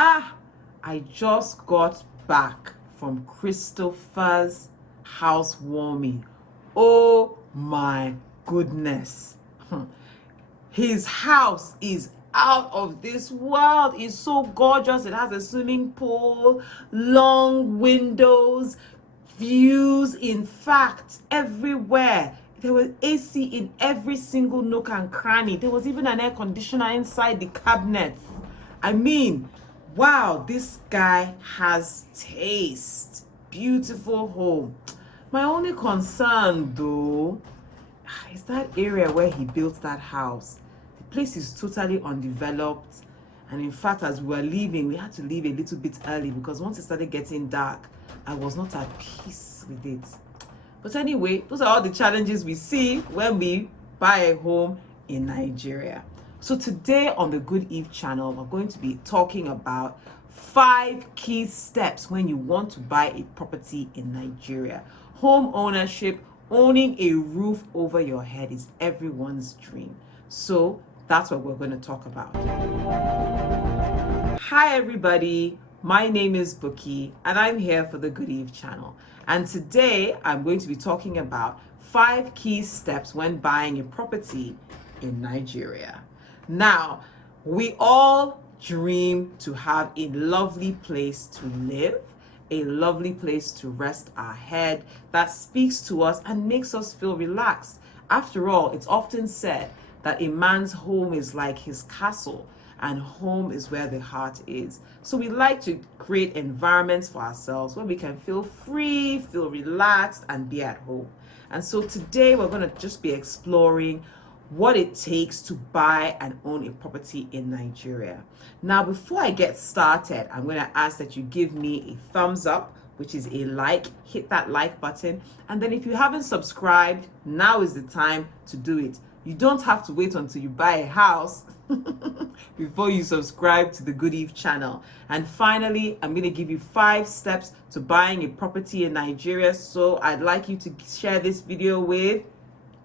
I just got back from Christopher's housewarming. Oh my goodness. His house is out of this world. It's so gorgeous. It has a swimming pool, long windows, views, in fact, everywhere. There was AC in every single nook and cranny. There was even an air conditioner inside the cabinets. I mean, wow, this guy has taste. Beautiful home. My only concern, though, is that area where he built that house. The place is totally undeveloped. And in fact, as we were leaving, we had to leave a little bit early because once it started getting dark, I was not at peace with it. But anyway, those are all the challenges we see when we buy a home in Nigeria. So today on the Good Eve channel, we're going to be talking about 5 key steps when you want to buy a property in Nigeria. Home ownership, owning a roof over your head is everyone's dream. So that's what we're going to talk about. Hi everybody, my name is Buki and I'm here for the Good Eve channel. And today I'm going to be talking about 5 key steps when buying a property in Nigeria. Now, we all dream to have a lovely place to live, a lovely place to rest our head that speaks to us and makes us feel relaxed. After all, it's often said that a man's home is like his castle, and home is where the heart is. So we like to create environments for ourselves where we can feel free, feel relaxed, and be at home. And so today we're going to just be exploring what it takes to buy and own a property in Nigeria. Now, before I get started, I'm going to ask that you give me a thumbs up, which is a like. Hit that like button. And then if you haven't subscribed, now is the time to do it. You don't have to wait until you buy a house before you subscribe to the Good Eve channel. And finally, I'm going to give you 5 steps to buying a property in Nigeria. So I'd like you to share this video with,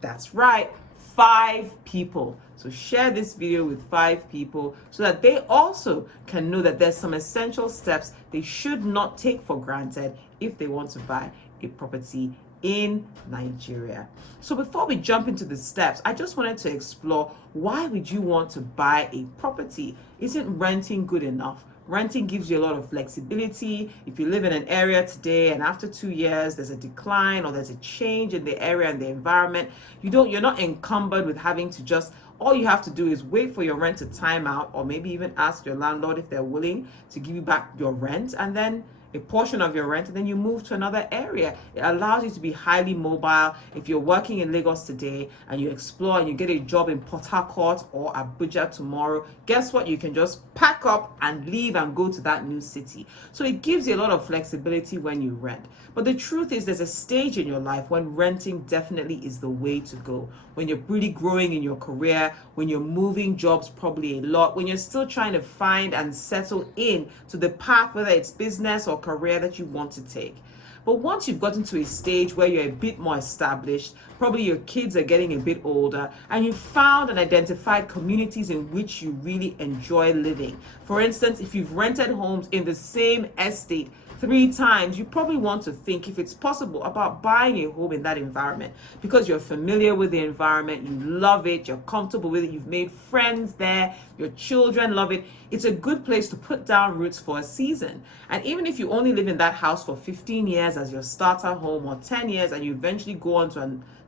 that's right, 5 people. So share this video with 5 people so that they also can know that there's some essential steps they should not take for granted if they want to buy a property in Nigeria. So before we jump into the steps, I just wanted to explore, why would you want to buy a property? Isn't renting good enough? Renting gives you a lot of flexibility. If you live in an area today and after 2 years there's a decline or there's a change in the area and the environment, you're not encumbered with having to just, all you have to do is wait for your rent to time out, or maybe even ask your landlord if they're willing to give you back your rent, and then a portion of your rent, and then you move to another area. It allows you to be highly mobile. If you're working in Lagos today and you explore and you get a job in Port Harcourt or Abuja tomorrow, guess what? You can just pack up and leave and go to that new city. So it gives you a lot of flexibility when you rent. But the truth is, there's a stage in your life when renting definitely is the way to go. When you're really growing in your career, when you're moving jobs probably a lot, when you're still trying to find and settle in to the path, whether it's business or career that you want to take. But once you've gotten to a stage where you're a bit more established, probably your kids are getting a bit older, and you've found and identified communities in which you really enjoy living. For instance, if you've rented homes in the same estate 3 times, you probably want to think if it's possible about buying a home in that environment, because you're familiar with the environment, you love it, you're comfortable with it, you've made friends there, your children love it. It's a good place to put down roots for a season. And even if you only live in that house for 15 years as your starter home, or 10 years, and you eventually go on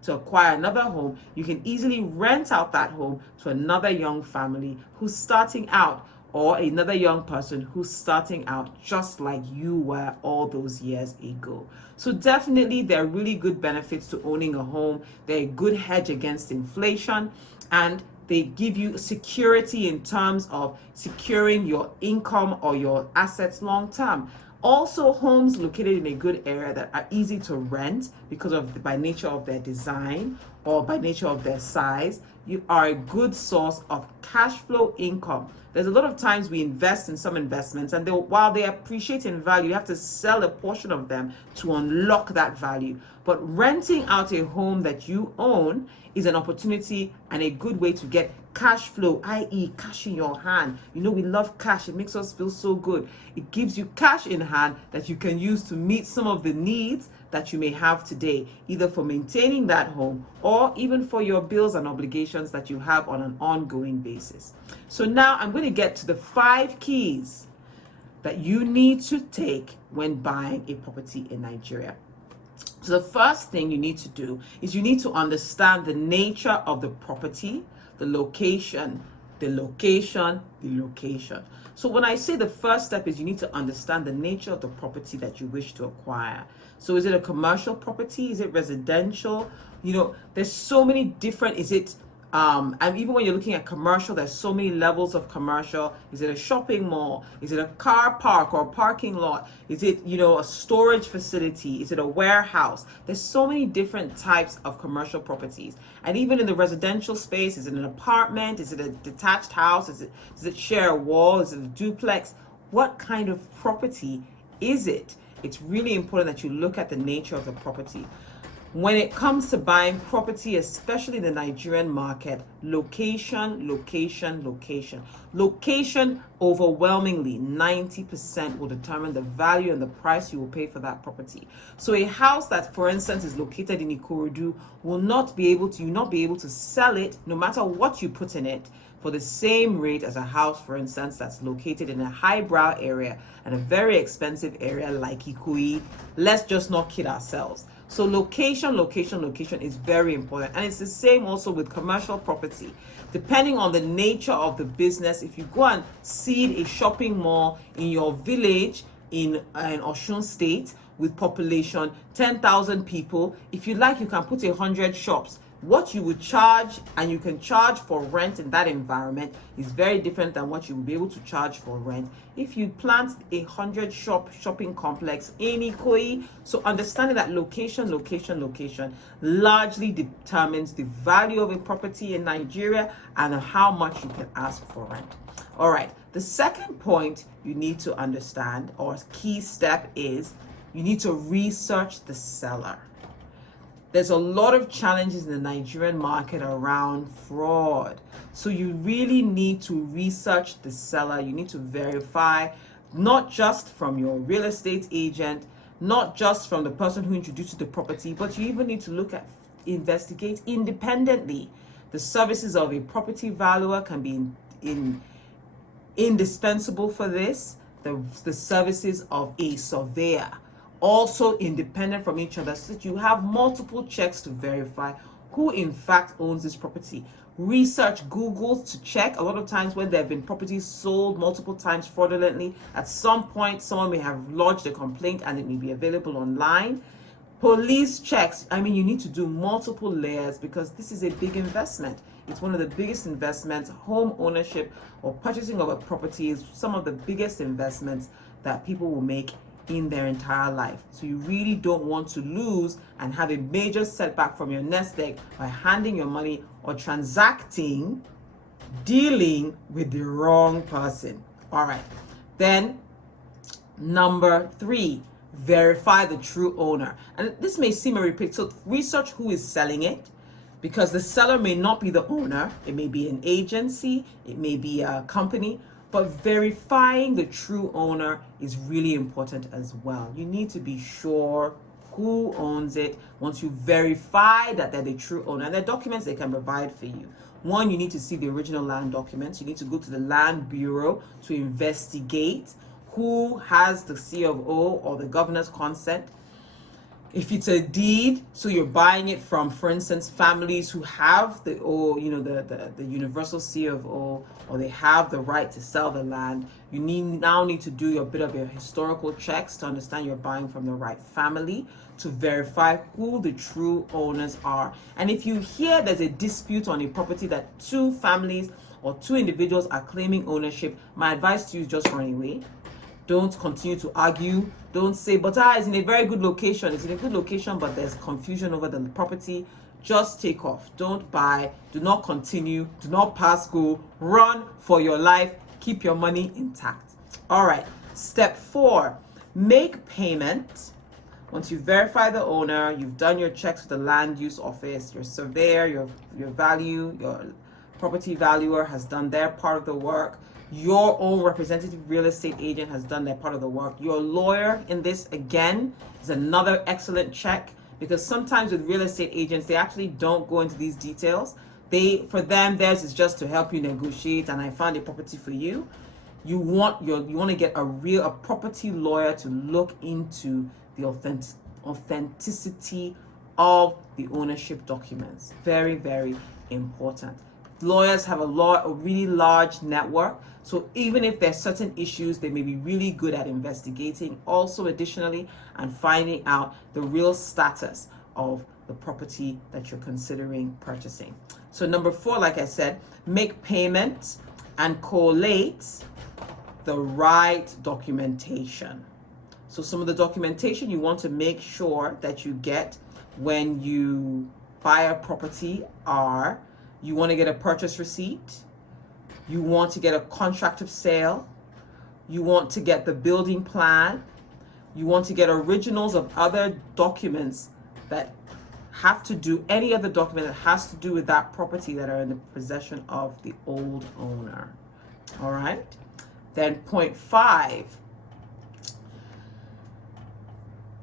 to acquire another home, you can easily rent out that home to another young family who's starting out, or another young person who's starting out just like you were all those years ago. So definitely there are really good benefits to owning a home. They're a good hedge against inflation, and they give you security in terms of securing your income or your assets long term. Also, homes located in a good area that are easy to rent because of by nature of their design or by nature of their size, you are a good source of cash flow income. There's a lot of times we invest in some investments, and while they appreciate in value, you have to sell a portion of them to unlock that value. But renting out a home that you own is an opportunity and a good way to get cash flow, i.e. cash in your hand. You know, we love cash. It makes us feel so good. It gives you cash in hand that you can use to meet some of the needs that you may have today, either for maintaining that home or even for your bills and obligations that you have on an ongoing basis. So now I'm going to get to the 5 keys that you need to take when buying a property in Nigeria. So the first thing you need to do is you need to understand the nature of the property, the location, the location, the location. So when I say the first step is you need to understand the nature of the property that you wish to acquire. So is it a commercial property? Is it residential? You know, there's so many different, and even when you're looking at commercial, there's so many levels of commercial. Is it a shopping mall? Is it a car park or a parking lot? Is it, a storage facility? Is it a warehouse? There's so many different types of commercial properties. And even in the residential space, is it an apartment? Is it a detached house? Does it share a wall? Is it a duplex? What kind of property is it? It's really important that you look at the nature of the property. When it comes to buying property, especially in the Nigerian market, location, location, location. Location overwhelmingly 90% will determine the value and the price you will pay for that property. So a house that, for instance, is located in Ikorodu will not be able to sell it no matter what you put in it for the same rate as a house, for instance, that's located in a highbrow area and a very expensive area like Ikoyi. Let's just not kid ourselves. So location, location, location is very important. And it's the same also with commercial property. Depending on the nature of the business, if you go and seed a shopping mall in your village in Osun State with population 10,000 people, if you like, you can put 100 shops. What you would charge and you can charge for rent in that environment is very different than what you will be able to charge for rent if you plant 100 shopping complex in Ikoyi. So understanding that location, location, location largely determines the value of a property in Nigeria and how much you can ask for rent. All right, the second point you need to understand, or key step, is you need to research the seller. There's a lot of challenges in the Nigerian market around fraud. So you really need to research the seller. You need to verify, not just from your real estate agent, not just from the person who introduced you to the property, but you even need to investigate independently. The services of a property valuer can be indispensable for this. The services of a surveyor, also independent from each other, so that you have multiple checks to verify who in fact owns this property. Research Google to check. A lot of times when there have been properties sold multiple times fraudulently, at some point someone may have lodged a complaint and it may be available online. Police checks. I mean, you need to do multiple layers because this is a big investment. It's one of the biggest investments. Home ownership or purchasing of a property is some of the biggest investments that people will make in their entire life. So you really don't want to lose and have a major setback from your nest egg by handing your money or dealing with the wrong person. All right. Then number 3, verify the true owner. And this may seem a repeat. So research who is selling it, because the seller may not be the owner. It may be an agency, it may be a company. But verifying the true owner is really important as well. You need to be sure who owns it. Once you verify that they're the true owner, and there are documents they can provide for you. One, you need to see the original land documents. You need to go to the Land Bureau to investigate who has the C of O or the governor's consent. If it's a deed, so you're buying it from, for instance, families who have the universal C of O, or they have the right to sell the land, you now need to do a bit of your historical checks to understand you're buying from the right family, to verify who the true owners are. And if you hear there's a dispute on a property that 2 families or 2 individuals are claiming ownership, my advice to you is just run away. Don't continue to argue. Don't say, but it's in a very good location. It's in a good location, but there's confusion over the property. Just take off. Don't buy. Do not continue. Do not pass go. Run for your life. Keep your money intact. All right. Step 4, make payment. Once you verify the owner, you've done your checks with the land use office, your surveyor, your value, your property valuer has done their part of the work. Your own representative real estate agent has done their part of the work. Your lawyer in this, again, is another excellent check, because sometimes with real estate agents, they actually don't go into these details. For them, theirs is just to help you negotiate, and I found a property for you. You want to get a property lawyer to look into the authenticity of the ownership documents. Very, very important. Lawyers have a really large network, so even if there's certain issues, they may be really good at investigating also additionally and finding out the real status of the property that you're considering purchasing. So number 4, like I said, make payments and collate the right documentation. So some of the documentation you want to make sure that you get when you buy a property are: you want to get a purchase receipt, you want to get a contract of sale, you want to get the building plan, you want to get originals of other documents that have to do, any other document that has to do with that property that are in the possession of the old owner. All right. Then point 5,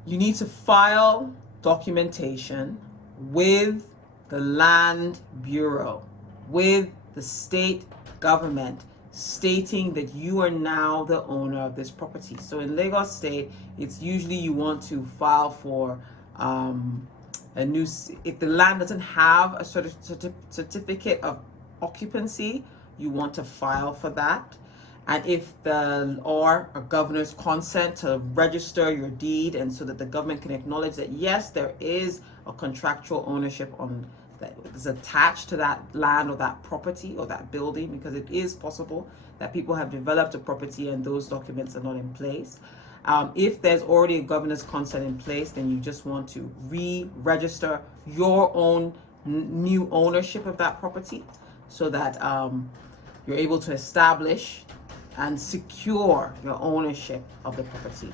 you need to file documentation with the Land Bureau, with the state government, stating that you are now the owner of this property. So in Lagos State, it's usually you want to file for a new, if the land doesn't have a certificate of occupancy, you want to file for that. And if or a governor's consent to register your deed, and so that the government can acknowledge that yes, there is a contractual ownership on that is attached to that land or that property or that building, because it is possible that people have developed a property and those documents are not in place. If there's already a governor's consent in place, then you just want to re-register your own new ownership of that property, so that you're able to establish and secure your ownership of the property.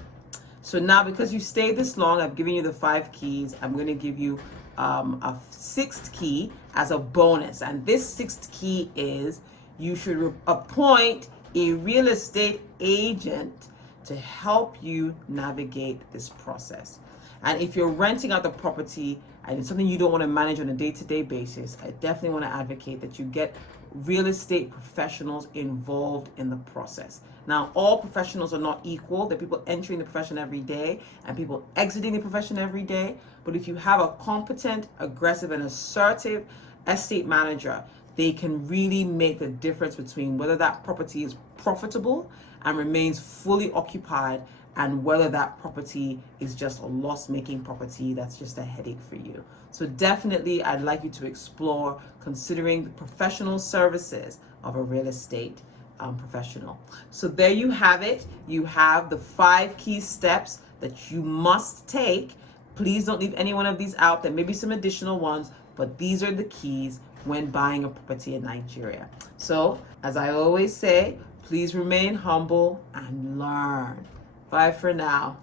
So now, because you stayed this long, I've given you the 5 keys. I'm going to give you a 6th key as a bonus. And this 6th key is you should appoint a real estate agent to help you navigate this process. And if you're renting out the property and it's something you don't want to manage on a day-to-day basis, I definitely want to advocate that you get real estate professionals involved in the process. Now, all professionals are not equal. There are people entering the profession every day and people exiting the profession every day. But if you have a competent, aggressive, and assertive estate manager, they can really make the difference between whether that property is profitable and remains fully occupied, and whether that property is just a loss-making property that's just a headache for you. So definitely, I'd like you to explore considering the professional services of a real estate professional. So there you have it. You have the 5 key steps that you must take. Please don't leave any one of these out. There may be some additional ones, but these are the keys when buying a property in Nigeria. So, as I always say, please remain humble and learn. Bye for now.